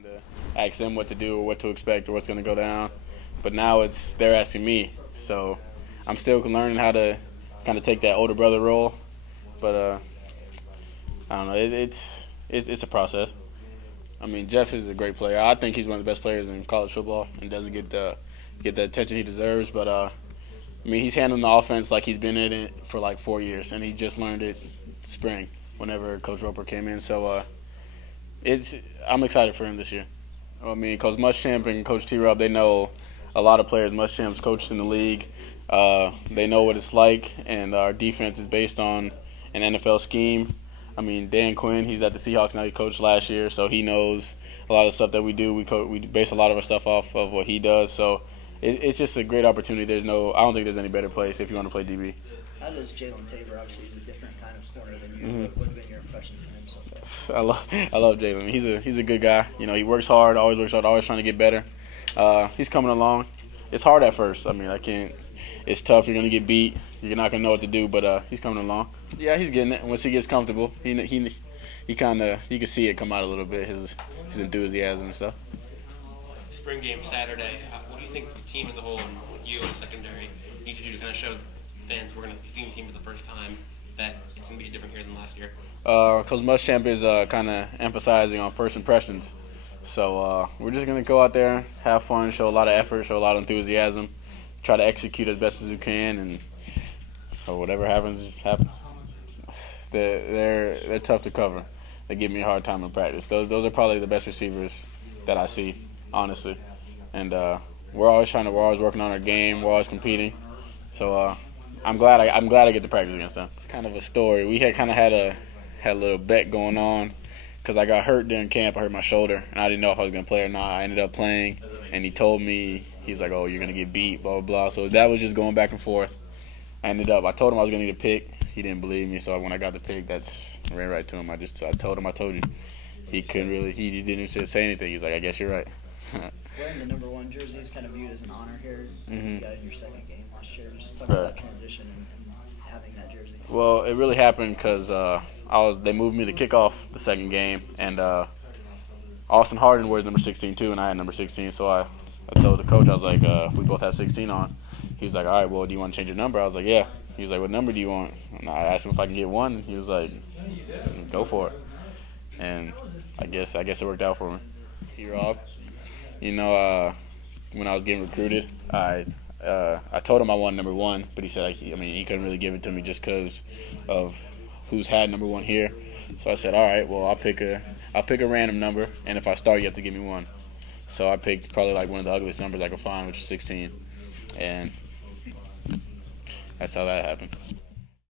trying to ask them what to do or what to expect or what's going to go down. But now they're asking me. So I'm still learning how to kind of take that older brother role. But I don't know. It's a process. I mean, Jeff is a great player. I think he's one of the best players in college football and doesn't get the attention he deserves. But I mean, he's handling the offense like he's been in it for like 4 years, and he just learned it spring whenever Coach Roper came in. So I'm excited for him this year. I mean, Coach Muschamp and Coach T-Rob, they know a lot of players. Muschamp's coached in the league. They know what it's like, and our defense is based on an NFL scheme. I mean, Dan Quinn, he's at the Seahawks now. He coached last year, so he knows a lot of the stuff that we do. We base a lot of our stuff off of what he does. So it's just a great opportunity. I don't think there's any better place if you want to play DB. How does Jalen Tabor, obviously he's a different kind of corner than you, what have been your impressions of him so far? I love Jalen. He's a good guy. You know, he works hard, always trying to get better. He's coming along. It's hard at first. I mean, it's tough. You're gonna get beat. You're not gonna know what to do, but he's coming along. Yeah, he's getting it. Once he gets comfortable, he kind of, you can see it come out a little bit, his enthusiasm and stuff. Spring game Saturday. What do you think the team as a whole and you and secondary need to do to kind of show fans we're going to be seeing the team for the first time that it's going to be a different year than last year? Coach Muschamp is kind of emphasizing on first impressions. So we're just going to go out there, have fun, show a lot of effort, show a lot of enthusiasm, try to execute as best as we can, and whatever happens, just happens. They're tough to cover. They give me a hard time in practice. Those are probably the best receivers that I see, honestly. And we're always working on our game. We're always competing. So I'm glad I get to practice against them. It's kind of a story. We had a little bet going on because I got hurt during camp. I hurt my shoulder, and I didn't know if I was going to play or not. I ended up playing, and he told me, he's like, "Oh, you're going to get beat, blah, blah, blah." So that was just going back and forth. I told him I was going to get a pick. He didn't believe me, so when I got the pick, that's ran right to him. I told him I told you. He didn't say anything. He's like, "I guess you're right." Wearing the number 1 jersey is kind of viewed as an honor here. You got in your second game last year. Just talk about that transition and having that jersey. Well, it really happened because they moved me to kick off the second game, and Austin Harden wears number 16 too, and I had number 16. So I told the coach, I was like, we both have 16 on. He was like, "All right, well, do you want to change your number?" I was like, "Yeah." He was like, "What number do you want?" And I asked him if I can get 1. And he was like, "Go for it." And I guess it worked out for me. T-Rob, you know, when I was getting recruited, I told him I wanted number 1, but he said he couldn't really give it to me just because of who's had number 1 here. So I said, "All right, well, I'll pick a random number, and if I start, you have to give me 1." So I picked probably like one of the ugliest numbers I could find, which is 16, and that's how that happened.